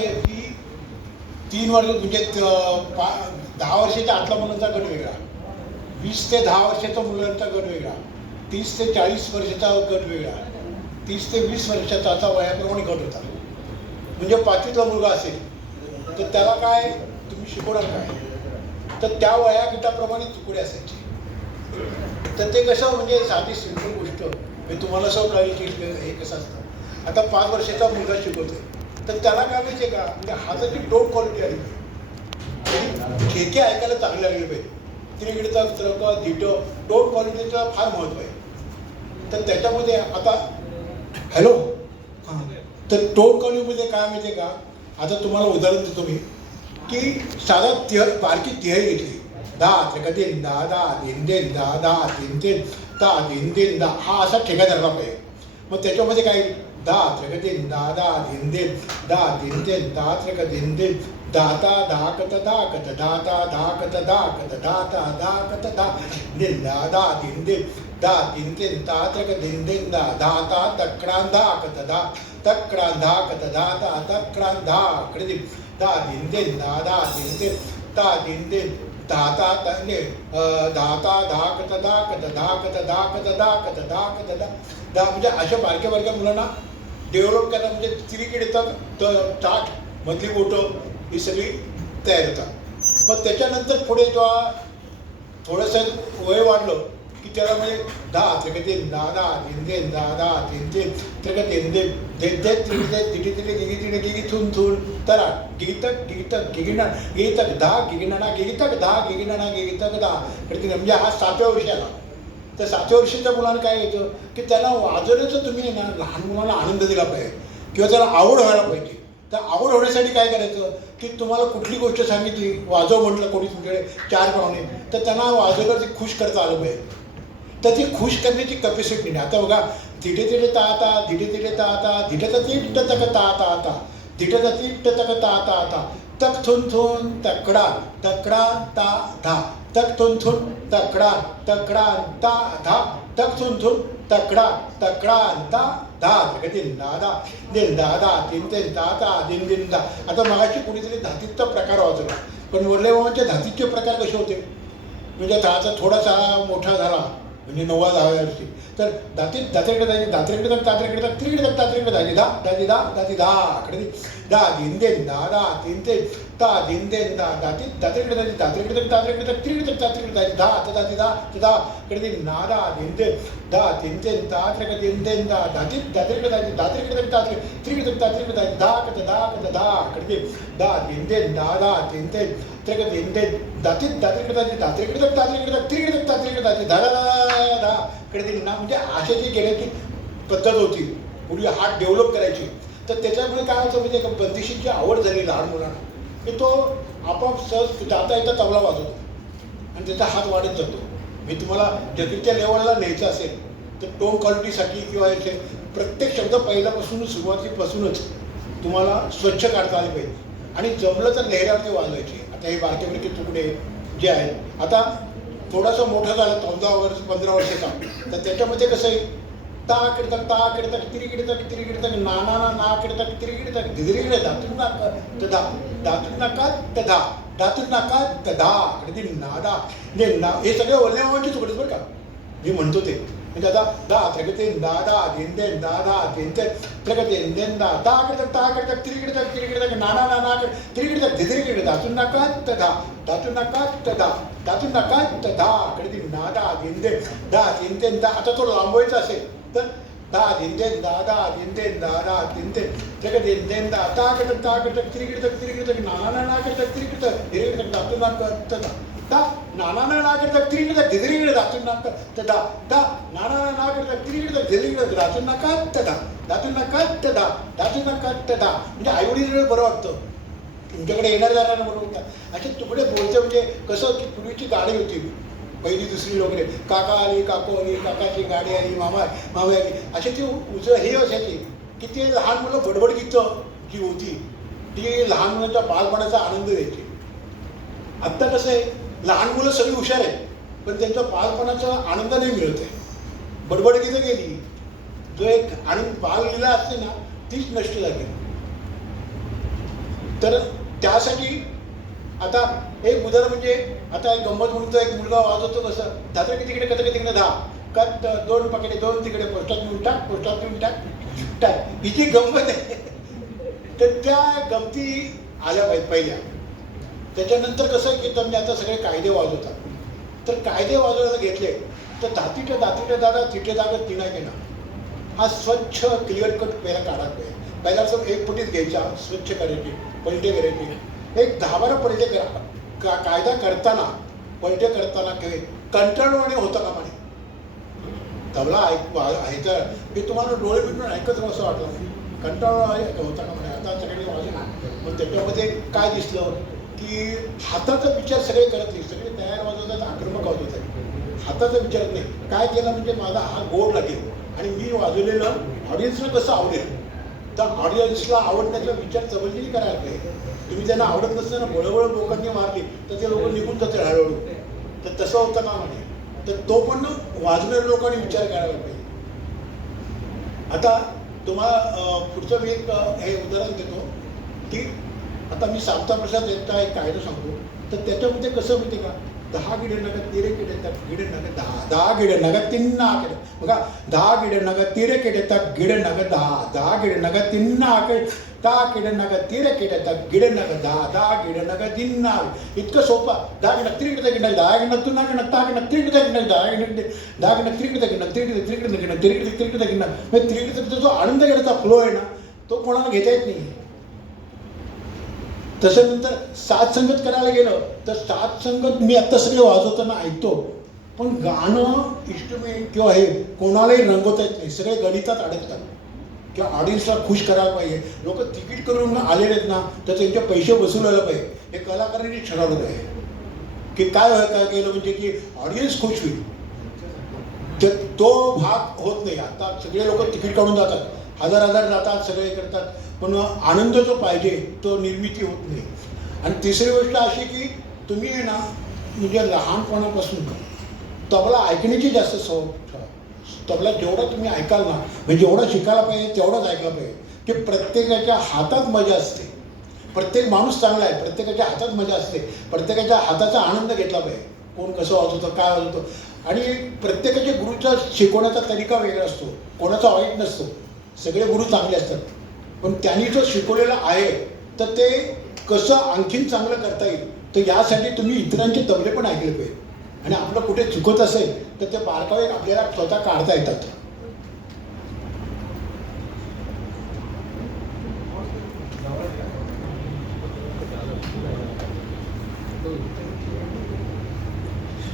की तीन वर्ष म्हणजे पा- दहा वर्षाच्या आतला मुलांचा गट वेगळा. वीस ते दहा वर्षाचा मुलांचा गट वेगळा. तीस ते चाळीस वर्षाचा गट वेगळा. तीस ते वीस वर्षाचा आता वयाप्रमाणे गट होता. म्हणजे पाचवीतला मुलगा असेल तर त्याला काय तुम्ही शिकवणार काय? तर त्या वयागटाप्रमाणे तुकडे असायचे. तर ते कसं म्हणजे साधी सिंपल गोष्ट. मी तुम्हाला सौ कळेल की हे कसं असतं? आता पाच वर्षाचा मुलगा शिकवतोय. तर त्याला काय माहिती का? म्हणजे हाताची टोप क्वालिटी आली पाहिजे ठेके ऐकायला चांगले लागले पाहिजे. त्रिगडचा त्रक धिट टोप क्वालिटीचं फार महत्त्व आहे. तर त्याच्यामध्ये आता हॅलो हां तर टोप क्वालिटीमध्ये काय माहिती का? आता तुम्हाला उदाहरण देतो मी. की साधा तिह बारकी तिहाई घेतली. दा त्रिका दा दहा दहा तीन तीन दा दिन तीन तीन दहा तीन तीन हा असा ठेका धरला पाहिजे मग त्याच्यामध्ये काय? दहा त्रिका तीन दहा दहा तीन तीन दहा तीन तीन दहा त्रिका तीन तीन दाता दहा कत दहा कत दाता दहा कत दहा कत दाता दहा कत दहा दिन दहा दहा तीन तीन दहा तीन तीन दहा त्रिका तीन तीन दाता तक्रां दहा कत तक्रां दहा दाता तक्रां दाकत कडे दिन दहा तीन तीन म्हणजे अशा बारक्या बारक्या मुलांना डेव्हलप करणं म्हणजे तिरीकडे येतात तर ताट मधली बोटं ही सगळी तयार होतात. मग त्याच्यानंतर पुढे जेव्हा थोडंसं वय वाढलं की त्याला म्हणजे दा त्रिकते दादा दहा दादा तीन तीन दहा दहा तीन तीन त्रिक गिगी तिथे गिगी थुन थुन तरा गिगितक गिगितक गिगिना गिगितक दहा गिगिनाना गिगितक दहा गिगिनाना गिगितक दहा कडे म्हणजे हा सातव्या वर्षाला तर सातव्या वर्षाच्या मुलांना काय येतं की त्याला वाजवण्याचं तुम्ही ना लहान मुलांना आनंद दिला पाहिजे. किंवा त्याला आवड व्हायला पाहिजे. तर आवड होण्यासाठी काय करायचं? की तुम्हाला कुठली गोष्ट सांगितली वाजव म्हटलं कोणी तुमच्याकडे चार पाहुणे. तर त्यांना वाजवलं ते खुश करता आलं पाहिजे. तर ती खुश करण्याची कॅपॅसिटी नाही. आता बघा तिथे तिथे ता आता तिथे तिथे ता आता तिथे तर ती तक ता आता आता तिथे तर ती तक ता आता आता तक थुन थुन तकडा तकडा ता धा. तक थुन थुन तकडा तकडा अंता धा। तक थुन थुन तकडा तकडा अंता धा। तीन दा दा। दिन दादा दिन दिन दादा दा दिन दिन दा। आता मगाशी कुणीतरी धातीचा प्रकार वाचला. पण वडलेबाबांच्या धातीचे प्रकार कसे होते? म्हणजे दहाचा थोडासा मोठा झाला. म्हणजे नव्वा दहाव्या वर्षी तर दाती दात्रेकडे जायची दात्रेकडे जात तात्रेकडे जात तिकडे जात तात्रेकडे जायची. दा दादी दा दादी दा कडे दा. दिन देन दा दा तीन ते ता दिन देन दा दाती दात्रेकडे जायची दात्रेकडे जात तात्रेकडे जात तिकडे जात तात्रेकडे जायची. दा आता दादी दा ते दा कडे दिन ना दा दिन दे दा तीन ते तात्रेकडे दिन देन दा दाती दात्रेकडे जायची दात्रेकडे जात तात्रे तिकडे जात तात्रेकडे जायची. दा कत दा कत दा कडे दा. दिन देन दा दा तीन ते त्रेकडे दिन देन दाती दात्रेकडे जायची दात्रेकडे जात तात्रेकडे जात तिकडे जात तात्रेकडे जायची. धा धा धा कडे दिली ना म्हणजे अशाची गेल्याची पद्धत होती पूर्वी हात डेव्हलप करायची तर त्याच्यामुळे काय होतं म्हणजे एक बंदिशीची आवड झाली लहान मुलांना की तो आपोआप सहज जाता येता तबला वाजवतो. आणि त्याचा हात वाढत जातो. मी तुम्हाला जगीच्या लेवलला न्यायचं असेल तर टोन क्वालिटीसाठी किंवा याचे प्रत्येक शब्द पहिल्यापासून सुरुवातीपासूनच तुम्हाला स्वच्छ काढता आले पाहिजे. आणि जमलं तर लेहरावरती वाजवायची. आता हे बारके बारके तुकडे जे आहेत आता थोडासा मोठा झाला चौदा वर्ष पंधरा वर्षाचा. तर त्याच्यामध्ये कसं आहे? ता किडतक ता किडतक तिरी किडतक तिरी किडतक ना ना ना ना किडतक तिरी किडतक धिरी धातून नाका तदा धातू नाका तदा धातू नाका तदा कडे नादा म्हणजे ना हे सगळे ओल्यावांचे तुकडे बरं का. मी म्हणतो ते. म्हणजे आता दा त्रिगते दा दा दिन देन दा दा दिन ते त्रिगते दिन दा दा किडतक ता किडतक तिरी किडतक तिरी किडतक ना ना ना ना तिरी किडतक धिरी किडतक धातून नाका तदा धातून नाका तदा धातून नाका तदा कडे नादा दिन दे दा दिन देन दा आता तो लांबवायचा असेल तर दहा दिन देन दहा दहा दिन देन दहा दहा दिन देन जग दिन देन दा ता कडक ता कडक तिरी कडक तिरी कडक नाना ना ना कडक तिरी कडक हिरे कडक दातून नाक तदा दा नाना ना ना कडक तिरी कडक धिरी कडक दातून नाक तदा दा नाना ना ना कडक तिरी कडक धिरी कडक दातून नाक तदा दातून नाक तदा दातून नाक तदा म्हणजे आईवडील बरं वाटतं. तुमच्याकडे येणार जाणार बरोबर असे तुकडे बोलते म्हणजे कसं की पूर्वीची गाडी होती. पहिली दुसरी वगैरे काका आली काको आली काकाची गाडी आली मामा मामा आली. असे ते उज हे असायचे. की ते लहान मुलं बडबड गीतं जी होती ती लहान मुलांच्या बालपणाचा आनंद द्यायची आत्ता कसं आहे? लहान मुलं सगळी हुशार आहेत पण त्यांच्या बालपणाचा आनंद नाही मिळत आहे. बडबड गीतं गेली. जो एक आनंद बाललीला असते ना तीच नष्ट झाली. तर त्यासाठी आता एक उदाहरण म्हणजे आता एक गंमत म्हणून एक मुलगा वाजवतो कसं धात्र की तिकडे कधी तिकडे दहा का दोन पाकिटे दोन तिकडे पोस्टात नेऊन टाक पोस्टात नेऊन टाक टाक. ही जी गंमत आहे तर त्या गमती आल्या पाहिजे पहिल्या. त्याच्यानंतर कसं आहे की तुम्ही आता सगळे कायदे वाजवतात तर कायदे वाजवायला घेतले तर दातीच्या दातीच्या दादा तिथे दादा तिना घेणं हा स्वच्छ क्लिअर कट पहिला काढायला पाहिजे पहिला असं एक पटीत घ्यायचा स्वच्छ करायची पलटे करायचे. एक दहा बारा पलटे करा. का कायदा करताना पलटे करताना काही कंटाळवाणे होता का म्हणे? तबला ऐक ऐका मी तुम्हाला डोळे मिटून ऐकत असं वाटलं. कंटाळा होता का म्हणे? आता सगळ्यांनी वाजवलं मग त्याच्यामध्ये काय दिसलं? की हाताचा विचार सगळे करत नाही. सगळे तयार वाजवतात आक्रमक वाजवतात हाताचा विचार नाही. काय केलं म्हणजे माझा हा गोड लागेल. आणि मी वाजवलेलं ऑडियन्सला कसं आवडेल? तर ऑडियन्सला आवडण्याचा विचार चबलजीने करायला पाहिजे. तुम्ही त्यांना आवडत नसताना बळबळ लोकांनी मारली तर ते लोक निघून जाते हळूहळू. तर तसं होतं का म्हणे. तर तो पण वाजणाऱ्या लोकांनी विचार करायला पाहिजे. आता तुम्हाला पुढचं मी एक हे उदाहरण देतो. की आता मी सावता प्रसाद यांचा एक कायदा सांगतो तर त्याच्यामध्ये कसं माहिती का दहा गिडे नका तेरे किडे येतात गिडे नका दहा दहा गिडे नका तिन्ना आकडे बघा दहा गिडे नका तेरे किडे येतात गिडे नका दहा दहा गिडे नका तिन्ना आकडे दहा किडे नका तेरे किडे येतात गिडे नका दहा दहा गिडे नका तिन्ना इतकं सोपं दहा गिडक त्रिकडे गिडक दहा गिडक तू ना गिडक दहा गिडक त्रिकडे गिडक दहा गिडक दहा गिडक त्रिकडे गिडक त्रिकडे त्रिकडे गिडक त्रिकडे त्रिकडे गिडक म्हणजे त्रिकडे जो आनंद घेण्याचा फ्लो आहे ना तो कोणाला घेता येत नाही तसं नंतर संगत करायला गेलं तर सात संगत मी आत्ता सगळे वाजवताना ऐकतो. पण गाणं इन्स्ट्रुमेंट किंवा हे कोणालाही रंगवता येत नाही. सगळे गणितात अडकतात. किंवा ऑडियन्सला खुश करायला पाहिजे. लोक तिकीट करून आलेले आहेत ना तर त्यांचे पैसे वसुलायला पाहिजे. हे कलाकारांनी ठरवलं आहे की काय काय केलं म्हणजे की ऑडियन्स खुश होईल. तर तो भाग होत नाही. आता सगळे लोक तिकीट काढून जातात. हजार हजार जातात सगळे करतात. पण आनंद जो पाहिजे तो निर्मिती होत नाही. आणि तिसरी गोष्ट अशी की तुम्ही आहे ना म्हणजे लहानपणापासून तबला ऐकण्याची जास्त सवय ठेवा. तबला जेवढं तुम्ही ऐकाल ना म्हणजे जेवढं शिकायला पाहिजे तेवढंच ऐकायला पाहिजे. की प्रत्येकाच्या हातात मजा असते. प्रत्येक माणूस चांगला आहे प्रत्येकाच्या हातात मजा असते. प्रत्येकाच्या हाताचा आनंद घेतला पाहिजे. कोण कसं वाजवतं काय वाजवतं. आणि प्रत्येकाच्या गुरुचा शिकवण्याचा तरीका वेगळा असतो. कोणाचा वाईट नसतो. सगळे गुरु चांगले असतात. पण त्यांनी जो शिकवलेला आहे तर ते कसं आणखीन चांगलं करता येईल? तर यासाठी तुम्ही इतरांचे तबले पण ऐकले पाहिजे. आणि आपलं कुठे चुकत असेल तर ते बारकावे आपल्याला स्वतः काढता येतात.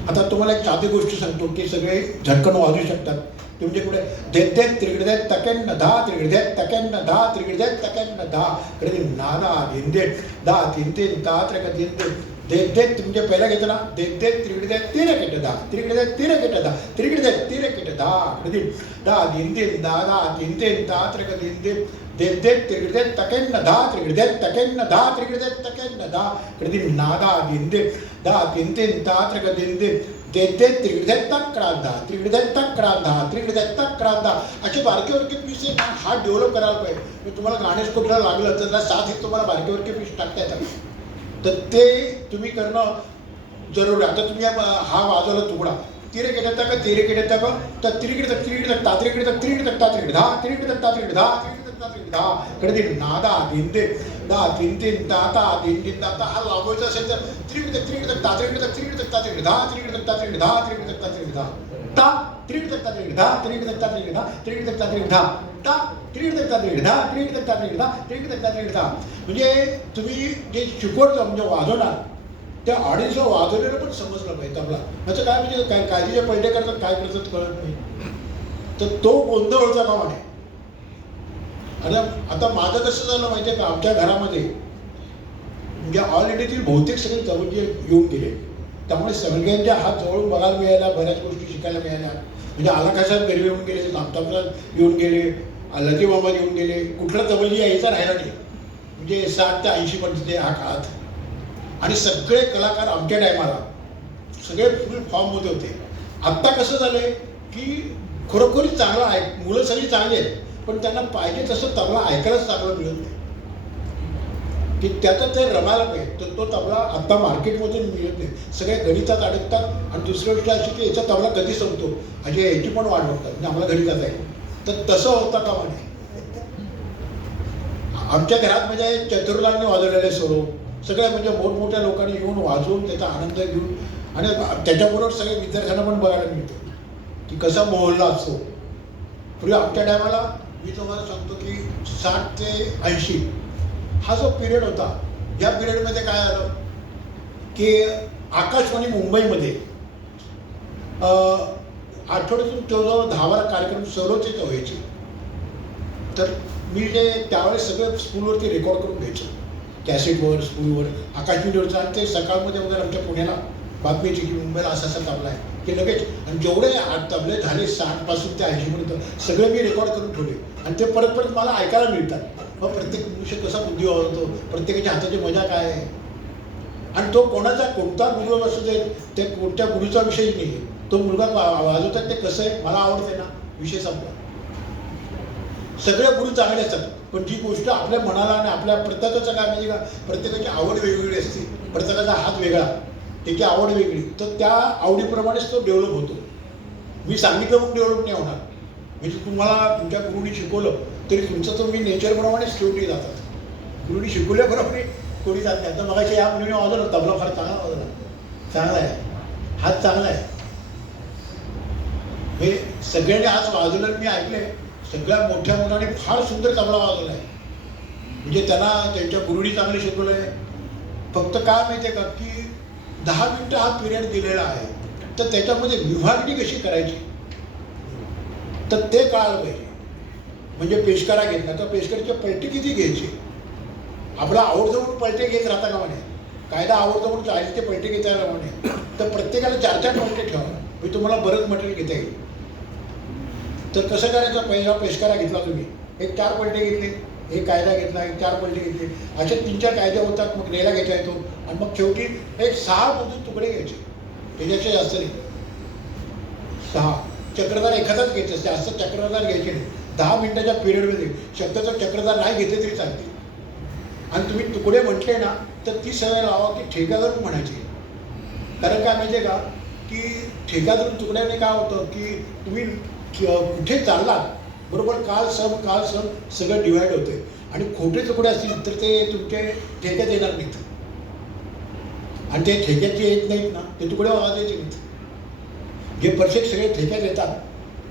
आता तुम्हाला एक साधी गोष्ट सांगतो की सगळे झटकन वाजू शकतात. तुमचे कुठे देत देत त्रिगड देत तकेन दहा त्रिगड देत तकेन दहा त्रिगड देत तकेन दहा कडे नादा दिंदेट दहा तीन तीन दहा त्रिक तीन तीन देत देत तुमचे पहिला घेतो ना देत देत त्रिगड देत तीन केट दहा त्रिगड देत तीन केट दहा त्रिगड देत तीन केट दहा कडे दहा तीन तीन दहा दहा तीन तीन दहा त्रिक तीन तीन देत देत त्रिगड देत तकेन दहा त्रिगड देत तकेन दहा त्रिगड देत तकेन दहा कडे नादा दिंदेट दहा तीन तीन दहा त्रिक तीन तीन देते त्रिविधत्ता त्रिगड त्रिविधत्ता तक दहा त्रिगड तक तक दहा असे बारके वरके पीस एक हा डेव्हलप करायला पाहिजे. मी तुम्हाला गाणेश कुठला लागलं तर साथ एक तुम्हाला बारके वरके पीस टाकता येतात तर ते तुम्ही करणं जरूर आता तुम्ही हा- वाजवला तुकडा. तिरे केले का तिरे केले का तर तिरीकडे तक तिरीकडे तक तात्रीकडे तक तिरीकडे तक तात्रीकडे दहा तिरीकडे तक तात्रीकडे दहा तिरीकडे तक तात्रीकडे दहा कडे नादा भिंदे ते दहा तीन तीन दाता तीन तीन दा हा लावायचा असेल तर तिरीकडे तक तिरीकडे तक तात्रीकडे तक तिरीकडे तक तात्रीकडे दहा तिरीकडे तक तात्रीकडे दहा तिरीकडे तक तात्रीकडे दहा ता तिरीकडे तक तात्रीकडे धा तिरीकडे तक तात्रीकडे दहा तिरीकडे तक तात्रीकडे दहा ता तिरीकडे तक तात्रीकडे दहा तिरीकडे तक तात्रीकडे दहा तिरीकडे तक तात्रीकडे म्हणजे तुम्ही जे शिकवतो म्हणजे वाजवणार त्या ऑडियन्सला वाजवलेलं पण समजलं पाहिजे तबला ह्याचं काय म्हणजे काय कायदे पहिले करतात काय करतात कळत नाही तर तो गोंधळचा होता आहे आणि आता माझं कसं झालं माहिती आहे का? आमच्या घरामध्ये म्हणजे ऑल इंडियातील बहुतेक सगळे जवळचे येऊन गेले. त्यामुळे सगळ्यांच्या हात जवळून बघायला मिळाल्या बऱ्याच गोष्टी शिकायला मिळाल्या म्हणजे आलाखा साहेब घरी येऊन गेले नामतामसाहेब येऊन गेले लती बाबा येऊन गेले. कुठला तबली यायचा राहिला नाही. म्हणजे साठ ते ऐंशी पर्यंत हा काळात आणि सगळे कलाकार आमच्या टायमाला सगळे फुल फॉर्ममध्ये होते. आत्ता कसं झालंय की खरोखरी चांगलं आहे. मुलं सगळी चांगली आहेत. पण त्यांना पाहिजे तसं तबला ऐकायलाच चांगला मिळत नाही. की त्याचं ते रमायला पाहिजे. तर तो तबला आत्ता मार्केटमधून मिळत नाही. सगळे गणितात अडकतात आणि दुसरी गोष्ट अशी की याचा तबला कधी संपतो? म्हणजे याची पण वाढ होतात म्हणजे आम्हाला गणितात आहे तर तसं होता कामा नये आमच्या घरात म्हणजे चतुर्लांनी वाजवलेले सरो सगळ्या म्हणजे मोठमोठ्या लोकांनी येऊन वाजवून त्याचा आनंद घेऊन आणि त्याच्याबरोबर सगळे विद्यार्थ्यांना पण बघायला मिळतं. की कसा मोहल्ला असतो. पूर्वी आमच्या टायमाला मी तुम्हाला सांगतो की साठ ते ऐंशी हा जो पिरियड होता या पिरियडमध्ये काय आलं की आकाशवाणी मुंबईमध्ये आठवड्यातून जवळजवळ दहा बारा कार्यक्रम सर्वच व्हायचे. तर मी जे त्यावेळेस सगळं स्कूलवरती रेकॉर्ड करून घ्यायचो. कॅसेटवर स्कूलवर आकाशवाणीवरचं आणि ते सकाळमध्ये वगैरे आमच्या पुण्याला बातमीची की मुंबईला असा असा तबला आहे. की लगेच आणि जेवढे तबले झाले साठपासून ते ऐंशीपर्यंत सगळे मी रेकॉर्ड करून ठेवले. आणि ते परत परत मला ऐकायला मिळतात. मग प्रत्येक मनुष्य कसा बुद्धी होतो प्रत्येकाच्या हाताची मजा काय आहे? आणि तो कोणाचा कोणता गुरु असू दे ते कोणत्या गुरुचा विषय नाही आहे तो मुलगा वाजवतात ते कसं आहे? मला आवडते ना. विषय संपला. सगळे गुरु चांगले असतात. पण जी गोष्ट आपल्या मनाला आणि आपल्या प्रत्येकाचं काय म्हणजे का? प्रत्येकाची आवड वेगवेगळी असते. प्रत्येकाचा हात वेगळा. त्याची आवड वेगळी. तर त्या आवडीप्रमाणेच तो डेव्हलप होतो. मी सांगितलं म्हणून डेव्हलप नाही होणार. म्हणजे तुम्हाला तुमच्या गुरुनी शिकवलं तरी तुमचं तर मी नेचरप्रमाणेच शेवटी जातात गुरुनी शिकवल्याबरोबर कोणी जात नाही. तर मगाशी या मुलीने वाजवलं तबला फार चांगला वाजवला. चांगला आहे. हात चांगला आहे. हे सगळ्यांनी आज वाजवलं मी ऐकले सगळ्या मोठ्या मुलांनी फार सुंदर तबला वाजवला आहे. म्हणजे त्यांना त्यांच्या गुरुनी चांगले शिकवलं आहे फक्त काय माहिती आहे का? की दहा मिनिटं हा पिरियड दिलेला आहे तर त्याच्यामध्ये विभागणी कशी करायची? तर ते कळायला पाहिजे. म्हणजे पेशकारा घेतला तर पेशकरचे पलटी किती घ्यायची? आपला आवडजवळ म्हणून पलटे घेत राहता का म्हणे कायदा आवडजवळ म्हणून चाळीस ते पलटे घेता येणार म्हणे तर प्रत्येकाला चार चार पलटे ठेवा. मी तुम्हाला बरंच मटेरियल घेता येईल. तर कसं करायचं? पहिला पेशकारा घेतला तुम्ही. एक चार पलटे घेतले. हे कायदा घेतला एक चार पलटे घेतले. असे तीन चार कायदे होतात मग नेला घ्यायचा येतो आणि मग शेवटी एक सहा मोजून तुकडे घ्यायचे. त्याच्यापेक्षा जास्त नाही. सहा. चक्रधार एखादाच घ्यायचे असते. असं चक्रधार घ्यायचे नाही. दहा मिनिटाच्या पिरियडमध्ये शक्यतो चक्रधार नाही घेतले तरी चालते. आणि तुम्ही तुकडे म्हटले ना तर ती सवय लावा की ठेकादार म्हणायचे. कारण काय माहिती का? की ठेकादार तुकड्याने काय होतं की तुम्ही कुठे चाललात बरोबर काल सम काल सम सगळं डिवाईड होते आणि खोटे तुकडे असतील तर ते तुमचे ठेक्यात येणार नाहीत. आणि ते ठेक्यात जे येत नाहीत ना ते तुकड्या वाजायचे नाहीत. जे परफेक्ट सगळे ठेक्यात येतात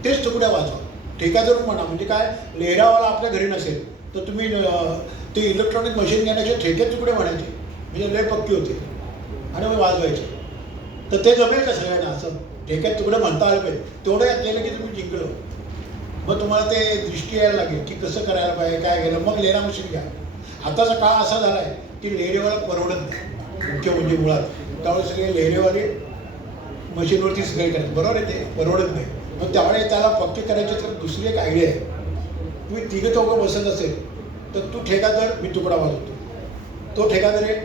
तेच तुकड्या वाजवा ठेका जरूर म्हणा म्हणजे काय लेहरावाला आपल्या घरी नसेल तर तुम्ही ते इलेक्ट्रॉनिक मशीन घेण्याचे ठेके तुकडे म्हणायचे? म्हणजे लय पक्की होते. आणि मग वाजवायचे. तर ते जमेल का सगळ्यांना? असं ठेक्यात तुकडे म्हणता आलं पाहिजे. तेवढं केलं की तुम्ही जिंकलं. मग तुम्हाला ते दृष्टी यायला लागेल की कसं करायला पाहिजे काय केलं? मग लेरा मशीन घ्या आताचा काळ असा झाला आहे की लेरेवाला परवडत नाही मुख्य म्हणजे मुळात. त्यामुळे सगळे लेरेवाले मशीनवरती सगळे करतात. बरोबर आहे ते? परवडत नाही. मग त्यामुळे त्याला पक्के करायचे तर दुसरी एक आयडिया आहे. तुम्ही तिघं चौघं बसत असेल तर तू ठेकादर मी तुकडा वाजवतो. तो ठेकादर आहे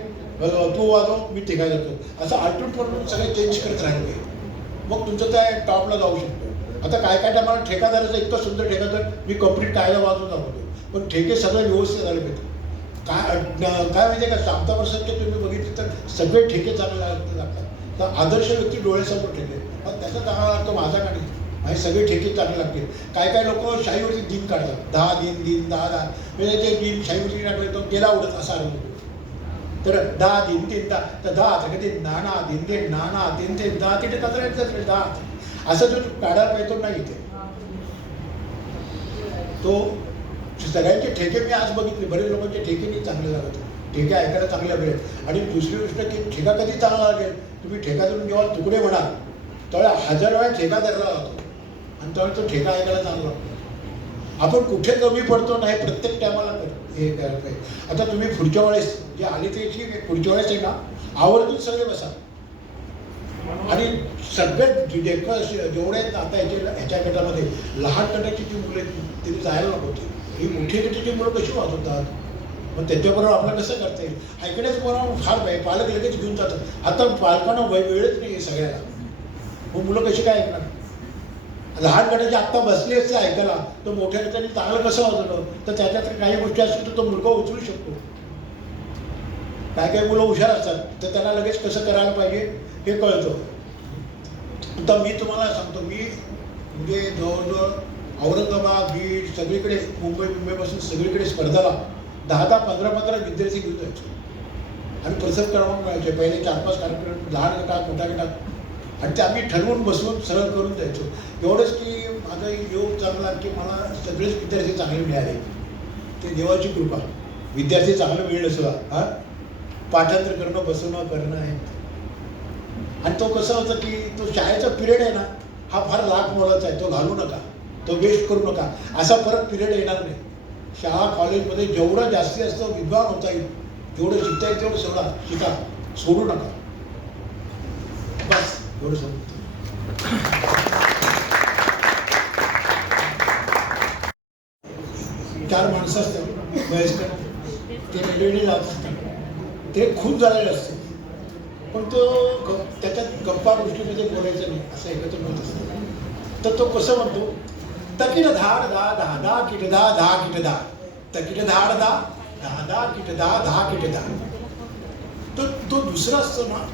तू वाजव मी ठेका जातो असं आलटून पलटून सगळे चेंज करत राहिलं. मग तुमचं त्या टॉपला जाऊ शकतो. आता काय काय टायमाला ठेकादाराचा इतकं सुंदर ठेकादार मी कंप्लीट कायदा वाजून दाखवतो पण ठेके सगळे व्यवस्थित झाले पाहिजे काय काय माहिती का सामता वर्षाचे तुम्ही बघितले तर सगळे ठेके चांगले लाग- लागतात तर आदर्श व्यक्ती डोळ्यासमोर ठेके पण त्याचा चांगला लागतो माझा का नाही आणि सगळे ठेके चांगले लागतील काय काय लोक शाहीवरती दिन काढतात दहा दिन दिन दहा दहा म्हणजे ते दिन शाहीवरती टाकले तो गेला उडत असा आरोप तर दहा दिन तीन दहा तर दहा तर कधी नाणा दिन दिन नाणा दिन ते दहा तिथे कचरा दहा असं जो काढायला पाहिजे नाही इथे. तो सगळ्यांचे ठेके मी आज बघितले. बरेच लोकांचे ठेके चांगले लागत ठेके ऐकायला चांगले मिळेल आणि दुसरी गोष्ट की ठेका कधी चांगला लागेल? तुम्ही ठेका धरून जेव्हा तुकडे म्हणाल त्यावेळेला हजार वेळा ठेका धरला जातो. आणि त्यावेळेस तो ठेका ऐकायला चांगला आपण कुठे कमी पडतो नाही प्रत्येक टायमाला हे करायला पाहिजे. आता तुम्ही पुढच्या वेळेस जे आले ते ठीक आहे पुढच्या वेळेस आहे ना आवर्जून सगळे बसा. आणि सगळेच जेवढे जेवढे आहेत आता याच्या ह्याच्या गटामध्ये लहान गटाची जी मुलं आहेत तिथे जायला नको होती. ही मोठी गटाची मुलं कशी वाजवतात? मग त्याच्याबरोबर आपल्याला कसं करता येईल? ऐकण्याच बरोबर फार पाहिजे पालक लगेच घेऊन जातात. आता पालकांना वय वेळच नाही आहे सगळ्याला. मग मुलं कशी काय ऐकणार? लहान गटाची आत्ता बसली असते ऐकायला तर मोठ्या गटाने चांगलं कसं वाजवलं? तर त्याच्यात काही गोष्टी असतील तर तो मुलगा उचलू शकतो. काय काय मुलं हुशार असतात तर त्यांना लगेच कसं करायला पाहिजे? हे कळतं आता मी तुम्हाला सांगतो मी म्हणजे जवळजवळ औरंगाबाद बीड सगळीकडे मुंबई मुंबईपासून सगळीकडे स्पर्धाला दहा दहा पंधरा पंधरा विद्यार्थी घेऊन जायचो. आम्ही प्रथम क्रमांक मिळायचे. पहिले चार पाच कार्यक्रम लहान गटात मोठ्या गटात. आणि ते आम्ही ठरवून बसवून सरळ करून जायचो. एवढंच की माझा योग चांगला की मला सगळेच विद्यार्थी चांगले मिळाले. ते देवाची कृपा. विद्यार्थी चांगलं मिळेल सुद्धा. हां? पाठांतर करणं बसवणं करणं आहे. आणि तो कसं होतं की तो शाळेचा पिरियड आहे ना हा फार लाख मोलाचा आहे तो घालू नका तो वेस्ट करू नका. असा परत पिरियड येणार नाही. शाळा कॉलेजमध्ये जेवढं जास्तीत जास्त विद्वान होता येईल जेवढं शिकता येईल तेवढं सोडा शिका सोडू नका. बस एवढं सोडू चार माणसं असतात वयस्कर ते रेल्वेने जात असतात. ते खूप झालेले असते पण तो ग- त्याच्यात गप्पा गोष्टीमध्ये बोलायचं नाही असं एकत्र मत असतं. तर तो कसं म्हणतो? तकीट धाड दा दहा दहा किट दा दहा किट दा तकीट धाड दा दहा दहा किट दा दहा किट दा तो तो दुसरा असतो ना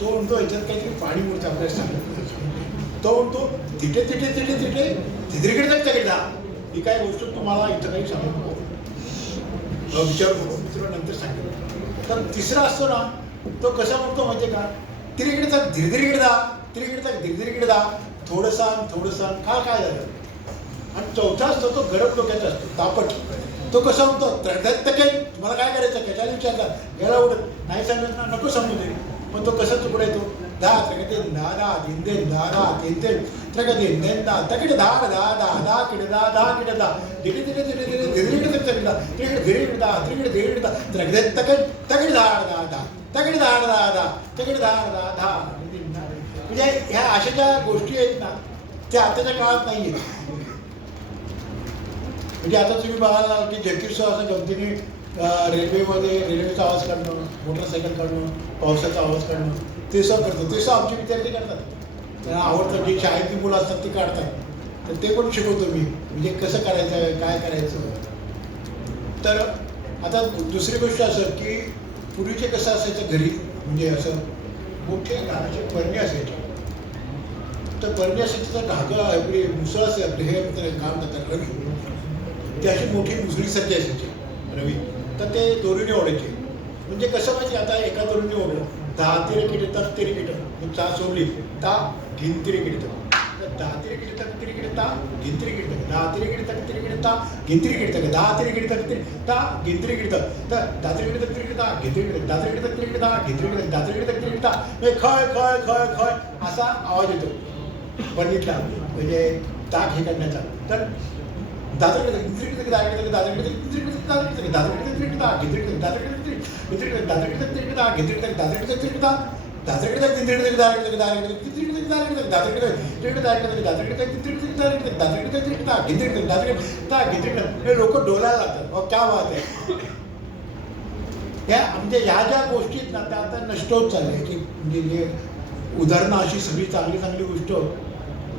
तो म्हणतो याच्यात काहीतरी पाणी मोडतं आपल्याला सांगतो तो म्हणतो तिथे तिथे तिथे तिथे तिथे तर तकीट दा ही काय गोष्ट तुम्हाला इथं काही सांगू नको. अ, विचारू नको नंतर सांगेल तर तिसरा असतो ना तो कसा म्हणतो म्हणजे का तिरीकडे जा धीरधीरकडे जा तिरीकडे जा थोडंसा थोडंसा का काय झालं आणि चौथा असतो तो गरम डोक्याचा असतो तापट तो कसा म्हणतो त्रंध्यात तर तुम्हाला काय करायचं कशाला विचारला घ्यायला उठत नाही सांगत ना नको सांगू दे मग तो कसा तुकडे येतो धा तकडे दहा दहा दादा धिंदे तकडे दहा तकडे दहा धा दहा दहा किडे दहा दहा किडे धा धीरे धीरे धीरे धीरे धीरे धीरे तकडे धा तिकडे धीरे धा तिकडे धीरे धा तकडे तकडे तकडे धा धा धा तकडे दा दा दा तकडे दा दा धा. म्हणजे ह्या अशा ज्या गोष्टी आहेत ना त्या आताच्या काळात नाही आहेत म्हणजे आता तुम्ही बघायला की जगदीशसह असं गमतीने रेल्वेमध्ये रेल्वेचा आवाज काढणं मोटरसायकल काढणं पावसाचा आवाज काढणं ते सह करतो ते सह आमचे विद्यार्थी करतात. त्यांना आवडतं जे शाळेतली मुलं असतात ते काढतात. तर ते पण शिकवतो मी. म्हणजे कसं करायचं काय करायचं? तर आता दुसरी गोष्ट असं की पूर्वीचे कसं असायचं घरी म्हणजे असं मोठे घराचे परणी असायचे. तर परणी असायचे तर धागा आपली मुसळ असे आपले हे काम करतात रवी. ते अशी मोठी मुसळीसारखी असायची रवी. तर ते दोरीने ओढायचे. म्हणजे कसं माहिती आता एका दोरीने ओढलं दहा तिरे किटे तर तिरे चार मग चा सोडली ता ದ ತಿರುಗಿಡ್ತಕ್ಕ ತಿರುಗಿಡ್ತಾ ಗಿಂತಿರುಗಿಡ್ತಕ್ಕ ದ ತಿರುಗಿಡ್ತಕ್ಕ ತಿರುಗಿಡ್ತಾ ಗಿಂತಿರುಗಿಡ್ತಕ್ಕ ದ ತಿರುಗಿಡ್ತಕ್ಕ ತಿರು ದ ಗಿಂತಿರುಗಿಡ್ತಕ್ಕ ದ ದ ತಿರುಗಿಡ್ತಕ್ಕ ತಿರುಗಿಡ್ತಾ गिंतिरुगिडक दा तिरुगिडक तिरुगिडा गिंतिरुगिडक दा तिरुगिडक तिरुगिडा म्हणजे खळ खळ खळ खळ असा आवाज येतो बंडीतला म्हणजे ताक हे करण्याचा तर दादरकडे तिरकडे दादरकडे दादरकडे तिरकडे दादरकडे दादरकडे तिरकडे दादरकडे तिरकडे दादरकडे तिरकडे दादरकडे तिरकडे दादरकडे तिरकडे दादरकडे तिरकडे लोक डोलायला लागतात. मग क्या आहे. त्या म्हणजे या ज्या गोष्टीत ना त्या आता नष्ट होत चालले की म्हणजे जे उदाहरणं अशी सगळी चांगली चांगली गोष्ट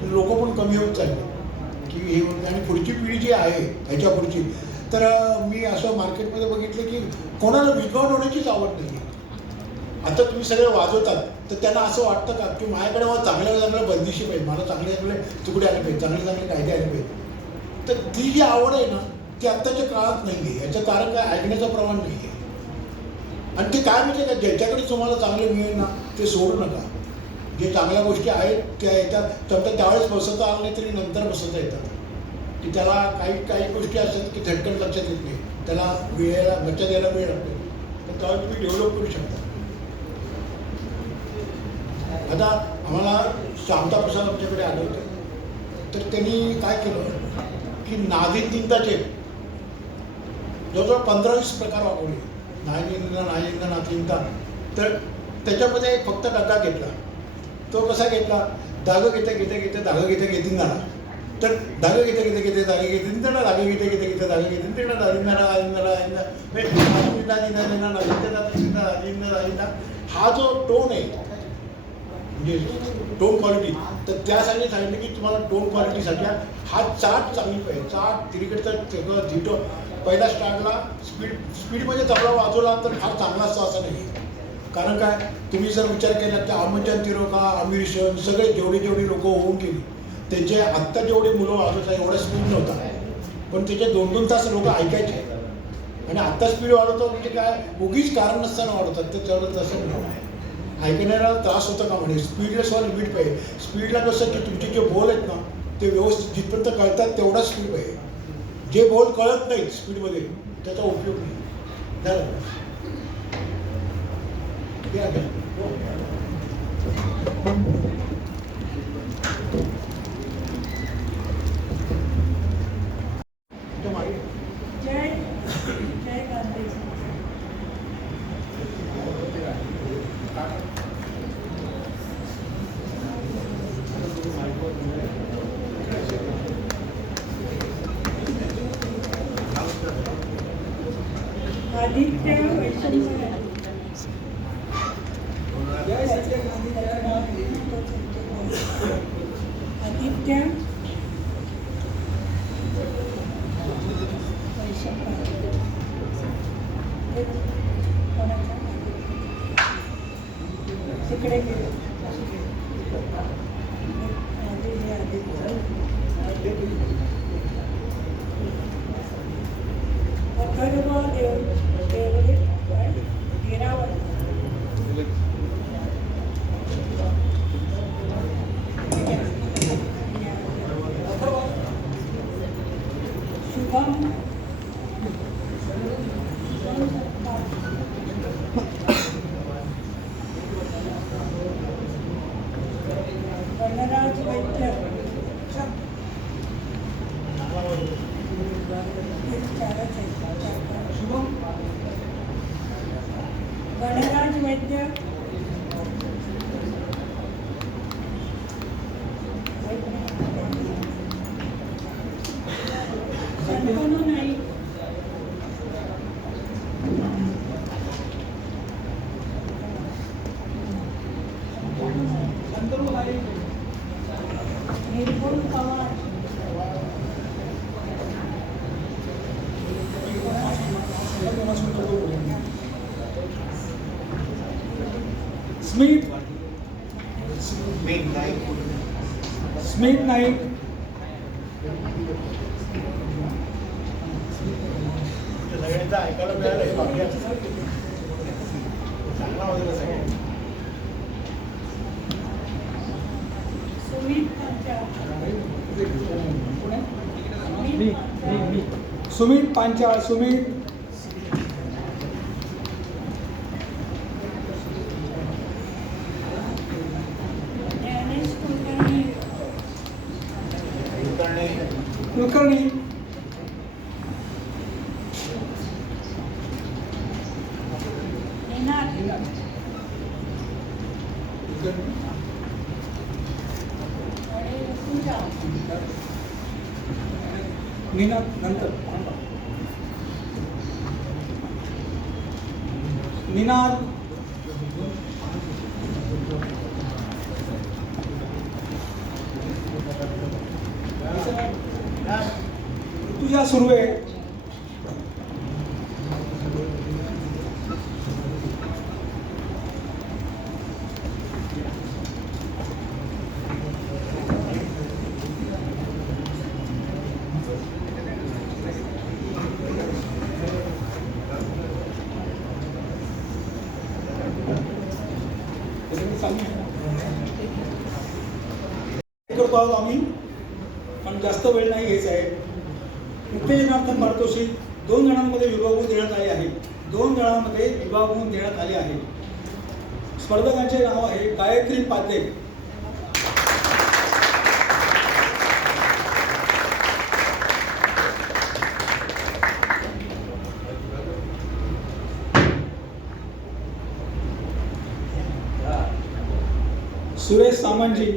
लोक पण कमी होत चालले. की हे आणि पुढची पिढी जी आहे ह्याच्या पुढची तर मी असं मार्केटमध्ये बघितलं की कोणाला विद्वान होण्याचीच आवड नाही आता तुम्ही सगळे वाजवतात तर त्यांना असं वाटतं का की माझ्याकडे मला चांगल्या चांगल्या बंदिशी पाहिजे मला चांगले चांगले तुकडे आले पाहिजे चांगले चांगले कायदे आले पाहिजे. तर ती जी आवड आहे ना ती आत्ताच्या काळात नाही आहे याचं कारण काय? ऐकण्याचं प्रमाण नाही आहे आणि ते काय म्हणजे का? ज्याच्याकडे तुम्हाला चांगले मिळेल ना ते सोडू नका. जे चांगल्या गोष्टी आहेत त्या येतात. तर त्यावेळेस बसवता आलं नाही तरी नंतर बसवता येतात. की त्याला काही काही गोष्टी असतात की झटकन लक्षात येत नाही. त्याला वेळेला लक्षात यायला वेळ लागतो. तर त्यावेळेस तुम्ही डेव्हलप करू शकता. आता आम्हाला शांता प्रसाद आमच्याकडे आले होते तर त्यांनी काय केलं की नागिन निंदाचे जवळजवळ पंधरा वीस प्रकार वापरले नायनिंदा निंदा नाही तर त्याच्यामध्ये फक्त डगा घेतला तो कसा घेतला धागं घेता घेता घेता धागं घेता घेतीन झाला तर धागं घेता घेता घेते दाग घेते त्याला घेते घेता घेता घेता दाग घेतीन राजिंदा दागिंदा हा जो टोन आहे म्हणजे टोन क्वालिटी तर त्यासाठी सांगितलं की तुम्हाला टोन क्वालिटीसाठी हा चाट चांगली पाहिजे. चाट तिरीकडचं सगळं झिटो पहिल्या स्टार्टला स्पीड स्पीडमध्ये तबला वाजवला तर फार चांगला असतो असं नाही. कारण काय? तुम्ही जर विचार केला तर अमनचंद तिरोका आमिर शन सगळे जेवढे जेवढे लोक होऊन गेली त्याचे आत्ता जेवढे मुलं वाजवत आहे एवढा स्पीड नव्हता. पण त्याचे दोन दोन तास लोक ऐकायचे. आणि आत्ता स्पीड वाढवतो म्हणजे काय? उगीच कारण नसताना वाढवतात. ते तेवढं तसं नाही. ऐकणाऱ्याला त्रास होता का म्हणे? स्पीडला सुद्धा लिमिट पाहिजे. स्पीडला कसं की तुमचे जे बोल आहेत ना ते व्यवस्थित जिथपर्यंत कळतात तेवढा स्पीड पाहिजे. जे बोल कळत नाहीत स्पीडमध्ये त्याचा उपयोग नाही. झालं? Smith. Smith Knight. Smith Knight Sumit Panchal Sumit. Kulkarni. Meena आणि नंतर. निनाद। तुझ्या सुरवे करतो आहोत आम्ही. पण जास्त वेळ नाही घ्यायचा आहे. उत्तेजनार्थम पारितोषिक दोन जणांमध्ये विभागून देण्यात आले आहे. दोन जणांमध्ये विभागून देण्यात आले आहे. स्पर्धकांचे नाव आहे गायत्री पाते सुरेश सामंतजी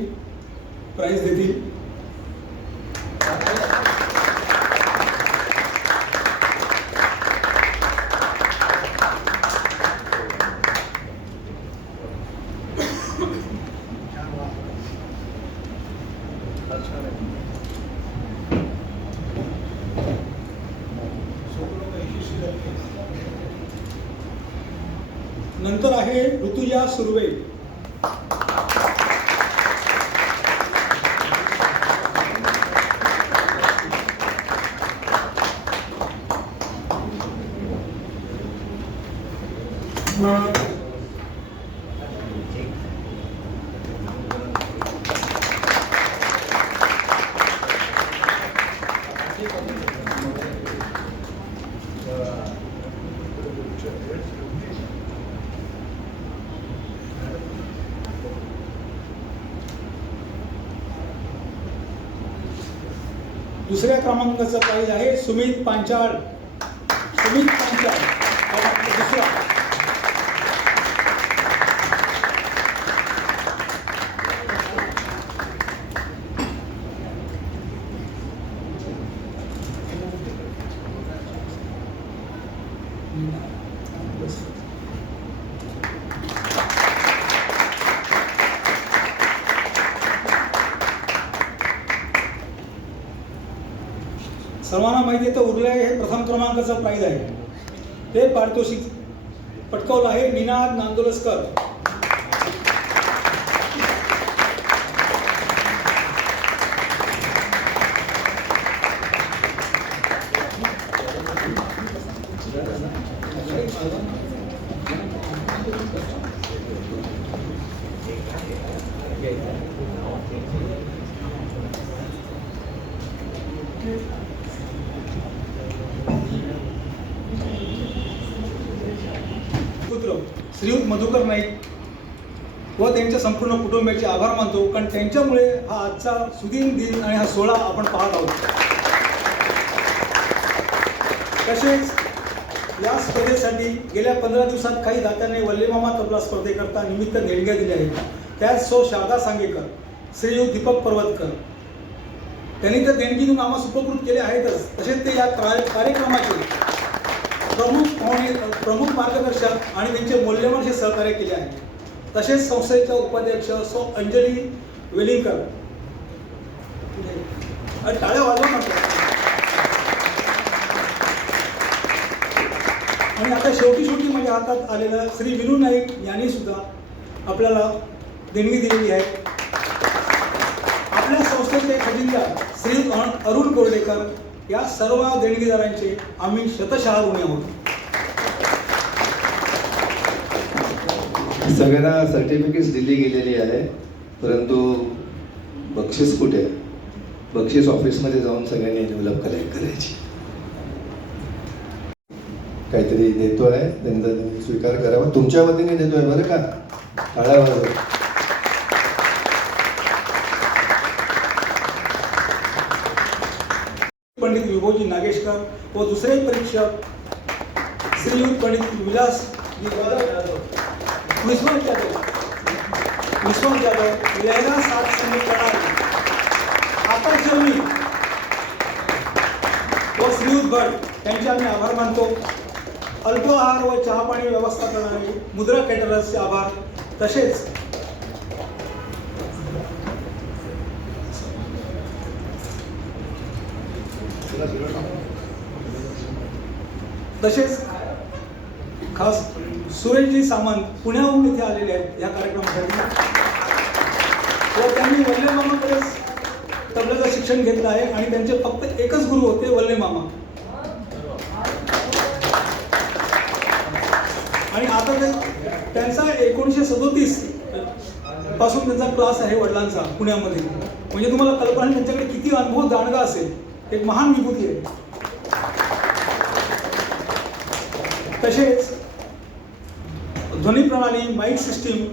दुसऱ्या क्रमांकाचं प्राईज आहे सुमित पांचाळ सुमित पांचाळ क्रमांक दुसरा सर्वांना माहिती आहे तर उरले हे प्रथम क्रमांकाचं प्राईज आहे. ते पारितोषिक पटकावलं आहे निनाद नांदोलस्कर पुत्र श्रीयुत मधुकर नाईक व त्यांच्या संपूर्ण कुटुंबियाचे आभार मानतो कारण त्यांच्यामुळे हा आजचा सुदीन दिन आणि हा सोहळा आपण पाहत आहोत. तसेच या स्पर्धेसाठी गेल्या पंधरा दिवसात काही दात्यांनी वल्लेमामा तबला स्पर्धेकरता निमित्त देणग्या दिल्या आहेत. त्यात सौ शारदा सांगेकर श्रीयुत दीपक पर्वतकर. त्यांनी तर देणगीतून आम्हाला सुपकृत केले आहेतच. तसेच ते या कार्य- कार्यक्रमाचे प्रमुख पाहुणे प्रमुख मार्गदर्शक आणि त्यांचे मौल्यवान सहकार्य केले आहे तसेच संस्थेच्या उपाध्यक्ष सौ अंजली वेलिंगकर आणि टाळ्या वाजवा म्हणतात आणि आता शेवटी शेवटी माझ्या हातात आलेलं श्री विनू नाईक यांनी सुद्धा आपल्याला देणगी दिलेली आहे. आपल्या संस्थेचे खजिनदार श्री अरुण कोरडेकर या सर्व देणगीदारांचे आम्ही शतशहा ऋणी आहोत. सगळ्यांना सर्टिफिकेट्स दिली गेलेली आहे. परंतु बक्षीस कुठे? बक्षीस ऑफिसमध्ये जाऊन सगळ्यांनी डेव्हलप कलेक्ट करायची. काहीतरी देतो आहे त्यांचा त्यांनी स्वीकार करावा. तुमच्या वतीने देतोय बरं का? टाळ्या वाजवा. पंडित विभोजी नागेशकर व दुसरे परीक्षक श्रीयुत पंडित विलास विश्वास विस्मरण विश्वास जाधव लहरा सात संघ प्रणाली आता शर्मी व श्रीयुत भट यांचे आम्ही आभार मानतो अल्पहार व चहापाणी व्यवस्था करणारे मुद्रा कॅटरर्सचे आभार तसेच तसेच खास सुरेशजी सामंत पुण्याहून इथे आलेले आहेत या कार्यक्रमासाठी. व त्यांनी वल्ले मामाकडेच तबल्याचं शिक्षण घेतलं आहे आणि त्यांचे फक्त एकच गुरु होते वल्ले मामा. आणि आता ते त्यांचा एकोणीसशे सदोतीसपासून त्यांचा क्लास आहे वडिलांचा पुण्यामध्ये. म्हणजे तुम्हाला कल्पना आहे त्यांच्याकडे किती अनुभव दांडगा असेल. एक महान विभूती आहे. तसेच ध्वनी प्रणाली माईक सिस्टीम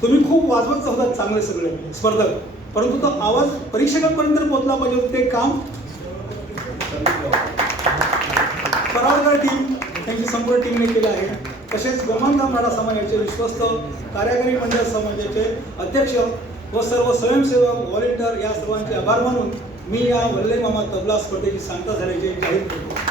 तुम्ही खूप वाजवत होतात चांगले सगळे. स्पर्धक. परंतु तो आवाज परीक्षकांपर्यंत पोहोचला पाहिजे ते काम पराडकर टीम त्यांची संपूर्ण टीमने केलं आहे. तसेच गोमांता मराठा समाजाचे विश्वस्त कार्यकारी मंडळ समाजाचे अध्यक्ष व सर्व स्वयंसेवक व्हॉलेंटियर या सर्वांचे आभार मानून मी या वल्ले मामा तबला स्पर्धेची सांगता झाल्याचे जाहीर करतो.